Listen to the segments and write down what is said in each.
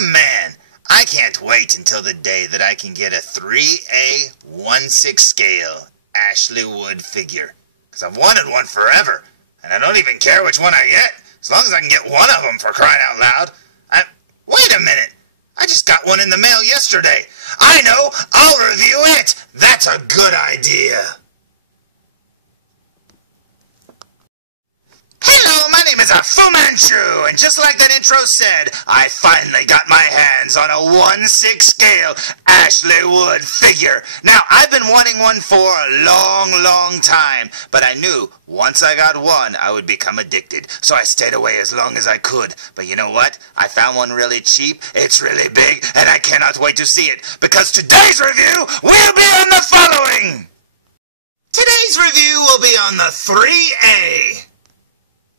man, I can't wait until the day that I can get a 3A 1/6 scale Ashley Wood figure. Because I've wanted one forever, and I don't even care which one I get, as long as I can get one of them, for crying out loud. Wait a minute, I just got one in the mail yesterday. I know, I'll review it. That's a good idea. Hello, my name is Fu Manchu, and just like that intro said, I finally got my hands on a 1/6 scale Ashley Wood figure. Now, I've been wanting one for a long time, but I knew once I got one, I would become addicted, so I stayed away as long as I could. But you know what? I found one really cheap, it's really big, and I cannot wait to see it, because today's review will be on the following! Today's review will be on the 3A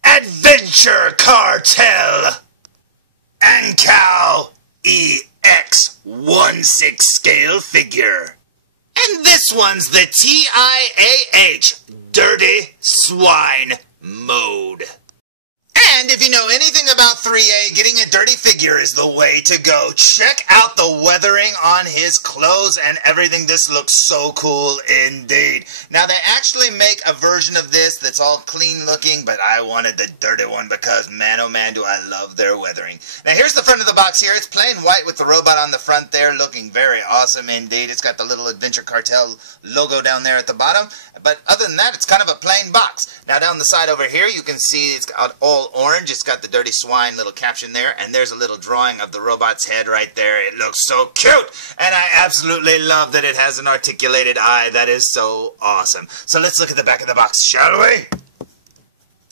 Adventure Kartel Ankou-EX 1/6 scale figure. And this one's the ThreeA Dirty Swine Mode. And if you know anything about 3A, getting a dirty figure is the way to go. Check out the weathering on his clothes and everything. This looks so cool indeed. Now, they actually make a version of this that's all clean looking, but I wanted the dirty one because, man, oh man, do I love their weathering. Now, here's the front of the box here. It's plain white with the robot on the front there, looking very awesome indeed. It's got the little Adventure Kartel logo down there at the bottom, but other than that, it's kind of a plain box. Now, down the side over here, you can see it's got all orange. It's got the Dirty Swine little caption there, and there's a little drawing of the robot's head right there. It looks so cute, and I absolutely love that it has an articulated eye. That is so awesome. So let's look at the back of the box, shall we?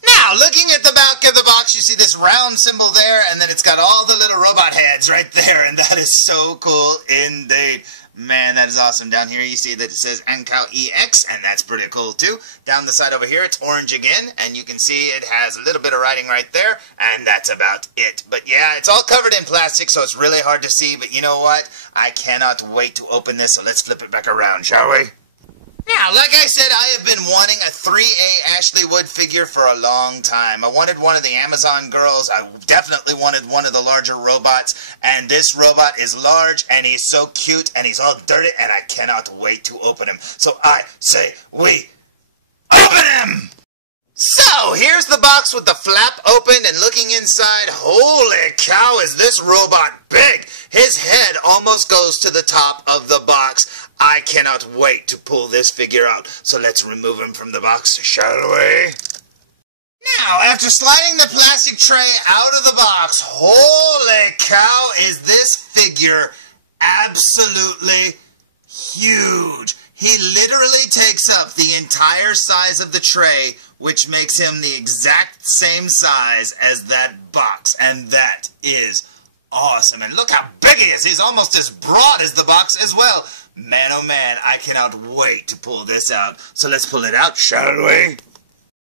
Now, looking at the back of the box, you see this round symbol there, and then it's got all the little robot heads right there, and that is so cool indeed. Man, that is awesome. Down here you see that it says Ankou-EX, and that's pretty cool too. Down the side over here it's orange again, and you can see it has a little bit of writing right there, and that's about it. But yeah, it's all covered in plastic, so it's really hard to see, but you know what? I cannot wait to open this, so let's flip it back around, shall we? Now, like I said, I have been wanting a 3A Ashley Wood figure for a long time. I wanted one of the Amazon girls. I definitely wanted one of the larger robots. And this robot is large, and he's so cute, and he's all dirty, and I cannot wait to open him. So I say we open him! So, here's the box with the flap open, and looking inside, holy cow, is this robot big! His head almost goes to the top of the box. I cannot wait to pull this figure out. So let's remove him from the box, shall we? Now, after sliding the plastic tray out of the box, holy cow, is this figure absolutely huge. He literally takes up the entire size of the tray, which makes him the exact same size as that box. And that is awesome. And look how big he is. He's almost as broad as the box as well. Man, oh man, I cannot wait to pull this out. So let's pull it out, shall we?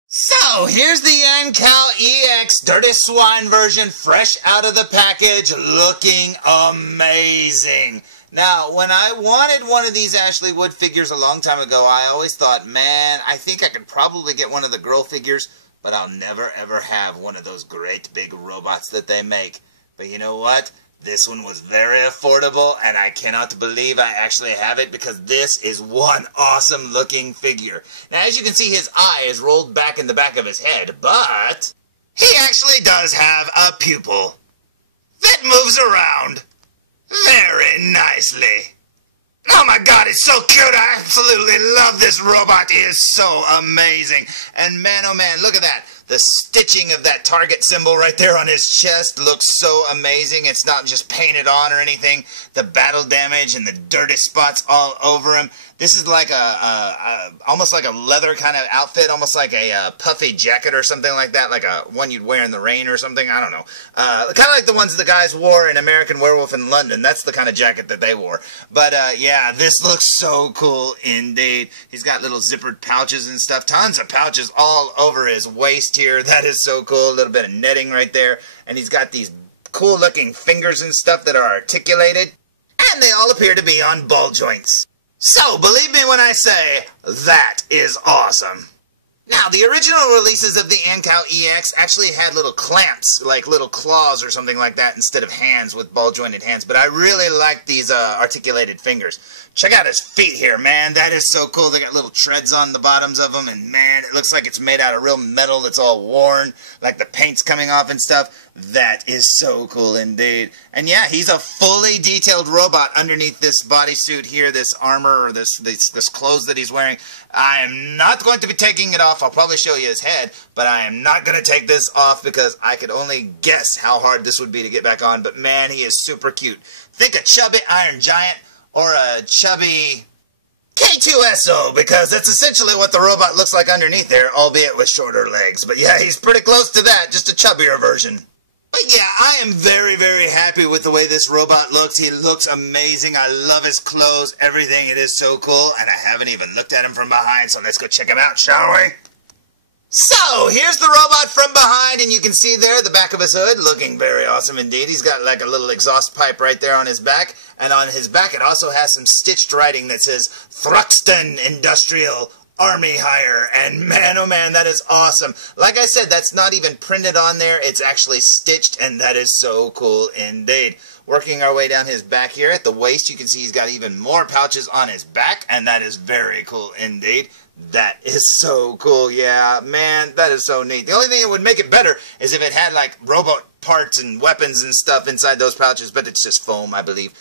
So, here's the Ankou-EX Dirty Swine version, fresh out of the package, looking amazing. Now, when I wanted one of these Ashley Wood figures a long time ago, I always thought, man, I think I could probably get one of the girl figures, but I'll never ever have one of those great big robots that they make. But you know what? This one was very affordable, and I cannot believe I actually have it, because this is one awesome looking figure. Now, as you can see, his eye is rolled back in the back of his head, but he actually does have a pupil that moves around very nicely. Oh my god, it's so cute. I absolutely love this robot. He is so amazing. And man, oh man, look at that. The stitching of that target symbol right there on his chest looks so amazing. It's not just painted on or anything. The battle damage and the dirty spots all over him. This is like almost like a leather kind of outfit, almost like a puffy jacket or something like that, like a one you'd wear in the rain or something. I don't know. Kind of like the ones the guys wore in American Werewolf in London. That's the kind of jacket that they wore. But yeah, this looks so cool indeed. He's got little zippered pouches and stuff. Tons of pouches all over his waist here. That is so cool. A little bit of netting right there. And he's got these cool looking fingers and stuff that are articulated. And they all appear to be on ball joints. So, believe me when I say, that is awesome. Now, the original releases of the Ankou-EX actually had little clamps, like little claws or something like that, instead of hands with ball-jointed hands. But I really like these articulated fingers. Check out his feet here, man. That is so cool. They got little treads on the bottoms of them, and man, it looks like it's made out of real metal that's all worn, like the paint's coming off and stuff. That is so cool indeed. And yeah, he's a fully detailed robot underneath this bodysuit here, this armor, or this clothes that he's wearing. I am not going to be taking it off. I'll probably show you his head, but I am not going to take this off because I could only guess how hard this would be to get back on. But man, he is super cute. Think a chubby Iron Giant or a chubby K2SO, because that's essentially what the robot looks like underneath there, albeit with shorter legs. But yeah, he's pretty close to that, just a chubbier version. But yeah, I am very, very happy with the way this robot looks. He looks amazing. I love his clothes, everything. It is so cool, and I haven't even looked at him from behind, so let's go check him out, shall we? So, here's the robot from behind, and you can see there the back of his hood, looking very awesome indeed. He's got like a little exhaust pipe right there on his back, and on his back it also has some stitched writing that says, Thruxton Industrial Army Hire, and man, oh man, that is awesome. Like I said, that's not even printed on there, it's actually stitched, and that is so cool indeed. Working our way down his back here at the waist, you can see he's got even more pouches on his back, and that is very cool indeed. That is so cool, yeah, man, that is so neat. The only thing that would make it better is if it had like robot parts and weapons and stuff inside those pouches, but it's just foam, I believe.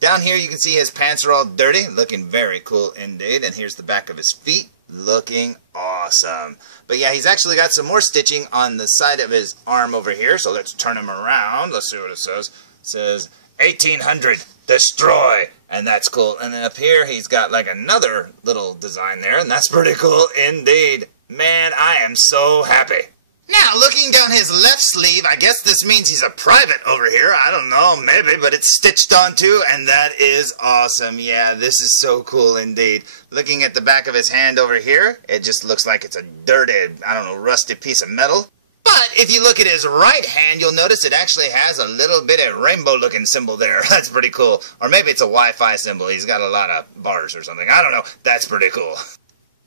Down here you can see his pants are all dirty, looking very cool indeed, and here's the back of his feet. Looking awesome. But yeah, he's actually got some more stitching on the side of his arm over here, so let's turn him around. Let's see what it says. It says 1800 destroy, and that's cool. And then up here he's got like another little design there, and that's pretty cool indeed. Man, I am so happy. Now, looking down his left sleeve, I guess this means he's a private over here. I don't know, maybe, but it's stitched on too, and that is awesome. Yeah, this is so cool indeed. Looking at the back of his hand over here, it just looks like it's a dirty, I don't know, rusty piece of metal. But if you look at his right hand, you'll notice it actually has a little bit of rainbow-looking symbol there. That's pretty cool. Or maybe it's a Wi-Fi symbol. He's got a lot of bars or something. I don't know. That's pretty cool.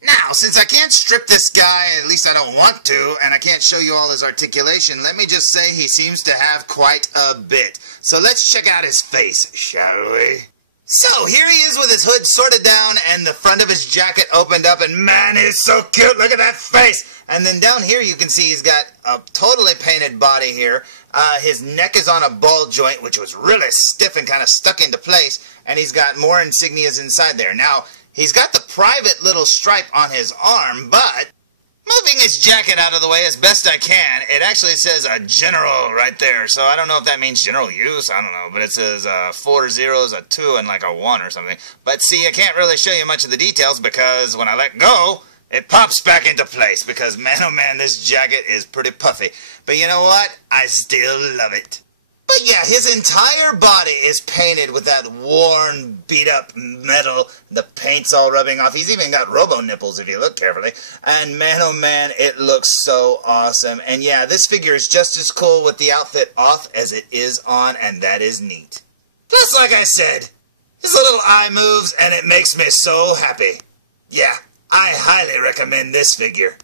Now, since I can't strip this guy, at least I don't want to, and I can't show you all his articulation, let me just say he seems to have quite a bit. So let's check out his face, shall we? So, here he is with his hood sorted down and the front of his jacket opened up, and man, he's so cute, look at that face! And then down here you can see he's got a totally painted body here. His neck is on a ball joint, which was really stiff and kind of stuck into place, and he's got more insignias inside there. Now, he's got the private little stripe on his arm, but moving his jacket out of the way as best I can, it actually says a general right there. So I don't know if that means general use, I don't know, but it says 4 zeros, a 2, and like a 1 or something. But see, I can't really show you much of the details because when I let go, it pops back into place because man oh man, this jacket is pretty puffy. But you know what? I still love it. But yeah, his entire body is painted with that worn, beat-up metal. The paint's all rubbing off. He's even got robo-nipples if you look carefully. And man, oh man, it looks so awesome. And yeah, this figure is just as cool with the outfit off as it is on, and that is neat. Plus, like I said, his little eye moves, and it makes me so happy. Yeah, I highly recommend this figure.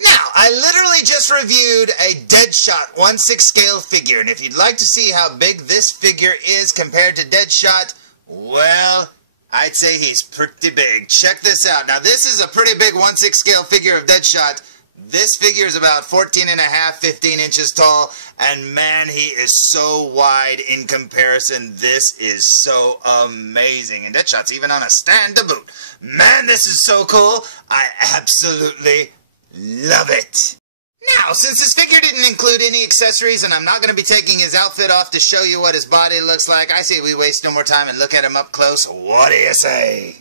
Now, I literally just reviewed a Deadshot 1/6 scale figure, and if you'd like to see how big this figure is compared to Deadshot, well, I'd say he's pretty big. Check this out. Now, this is a pretty big 1/6 scale figure of Deadshot. This figure is about 14.5, 15 inches tall, and man, he is so wide in comparison. This is so amazing, and Deadshot's even on a stand to boot. Man, this is so cool. I absolutely love it. Now, since this figure didn't include any accessories and I'm not going to be taking his outfit off to show you what his body looks like, I say we waste no more time and look at him up close. What do you say?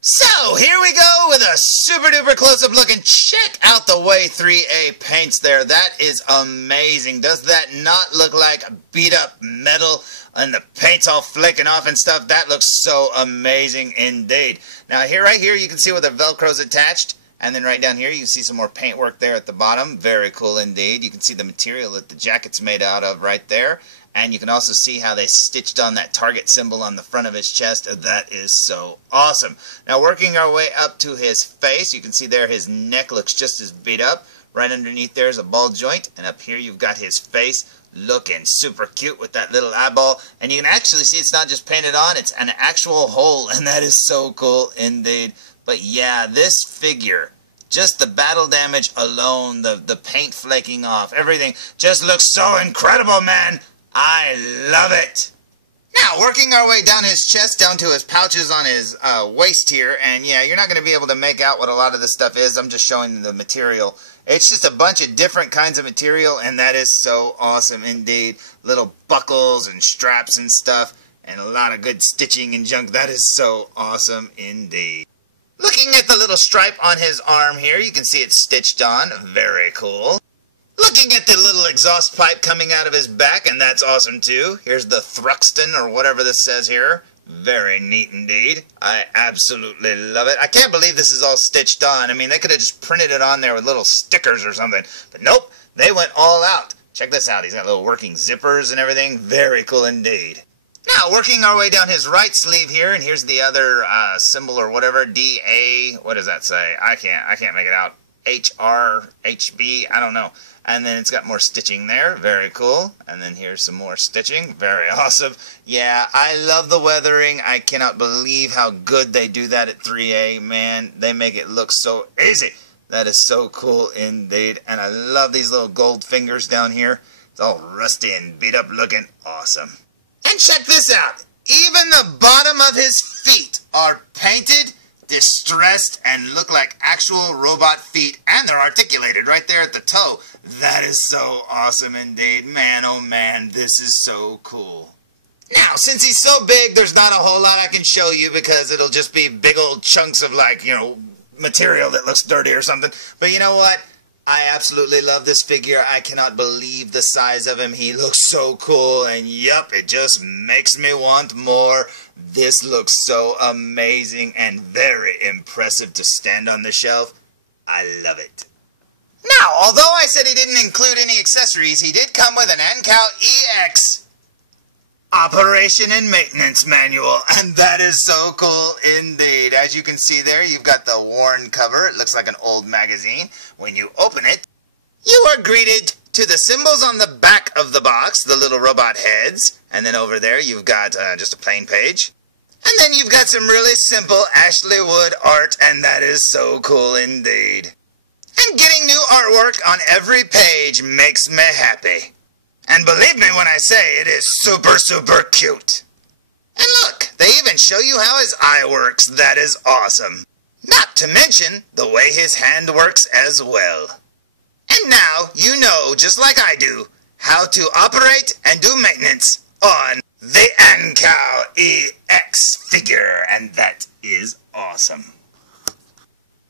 So, here we go with a super duper close-up look, and check out the way 3A paints there. That is amazing. Does that not look like beat up metal and the paint's all flaking off and stuff? That looks so amazing indeed. Now, right here you can see where the Velcro's attached. And then right down here, you can see some more paintwork there at the bottom. Very cool indeed. You can see the material that the jacket's made out of right there. And you can also see how they stitched on that target symbol on the front of his chest. That is so awesome. Now working our way up to his face, you can see there his neck looks just as beat up. Right underneath there is a ball joint, and up here you've got his face looking super cute with that little eyeball. And you can actually see it's not just painted on, it's an actual hole, and that is so cool indeed. But yeah, this figure, just the battle damage alone, the paint flaking off, everything just looks so incredible, man. I love it. Now, working our way down his chest, down to his pouches on his waist here, and yeah, you're not going to be able to make out what a lot of this stuff is. I'm just showing the material. It's just a bunch of different kinds of material, and that is so awesome indeed. Little buckles and straps and stuff, and a lot of good stitching and junk. That is so awesome indeed. Looking at the little stripe on his arm here, you can see it's stitched on. Very cool. Looking at the little exhaust pipe coming out of his back, and that's awesome too. Here's the Thruxton, or whatever this says here. Very neat indeed. I absolutely love it. I can't believe this is all stitched on. I mean, they could have just printed it on there with little stickers or something. But nope, they went all out. Check this out. He's got little working zippers and everything. Very cool indeed. Now, working our way down his right sleeve here, and here's the other symbol or whatever. D-A, what does that say? I can't make it out. H-R, H-B, I don't know. And then it's got more stitching there. Very cool. And then here's some more stitching. Very awesome. Yeah, I love the weathering. I cannot believe how good they do that at 3A. Man, they make it look so easy. That is so cool indeed. And I love these little gold fingers down here. It's all rusty and beat up looking. Awesome. And check this out. Even the bottom of his feet are painted, distressed, and look like actual robot feet, and they're articulated right there at the toe. That is so awesome indeed. Man, oh man, this is so cool. Now, since he's so big, there's not a whole lot I can show you because it'll just be big old chunks of, like, you know, material that looks dirty or something. But you know what? I absolutely love this figure. I cannot believe the size of him. He looks so cool, and yup, it just makes me want more. This looks so amazing and very impressive to stand on the shelf. I love it. Now, although I said he didn't include any accessories, he did come with an Ankou-EX operation and maintenance manual, and that is so cool indeed. As you can see there, you've got the worn cover. It looks like an old magazine. When you open it, you are greeted to the symbols on the back of the box, the little robot heads, and then over there you've got just a plain page. And then you've got some really simple Ashley Wood art, and that is so cool indeed. And getting new artwork on every page makes me happy. And believe me when I say it is super, super cute. And look, they even show you how his eye works. That is awesome. Not to mention the way his hand works as well. And now you know, just like I do, how to operate and do maintenance on the Ankou-EX figure. And that is awesome.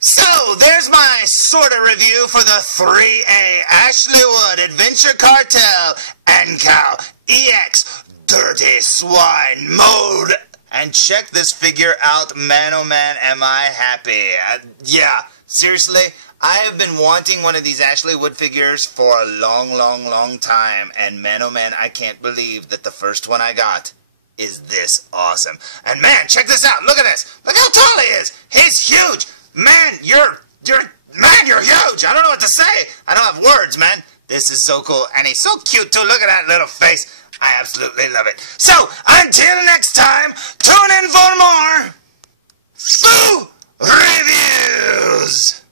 So, there's my sort of review for the 3A Ashley Wood Adventure Kartel Ankou-EX Dirty Swine Mode. And check this figure out, man oh man, am I happy. Yeah, seriously, I have been wanting one of these Ashley Wood figures for a long, long, long time. And man oh man, I can't believe that the first one I got is this awesome. And man, check this out, look at this. Look how tall he is. He's huge. Man, you're huge. I don't know what to say. I don't have words, man. This is so cool. And he's so cute, too. Look at that little face. I absolutely love it. So, until next time, tune in for more Foo Reviews.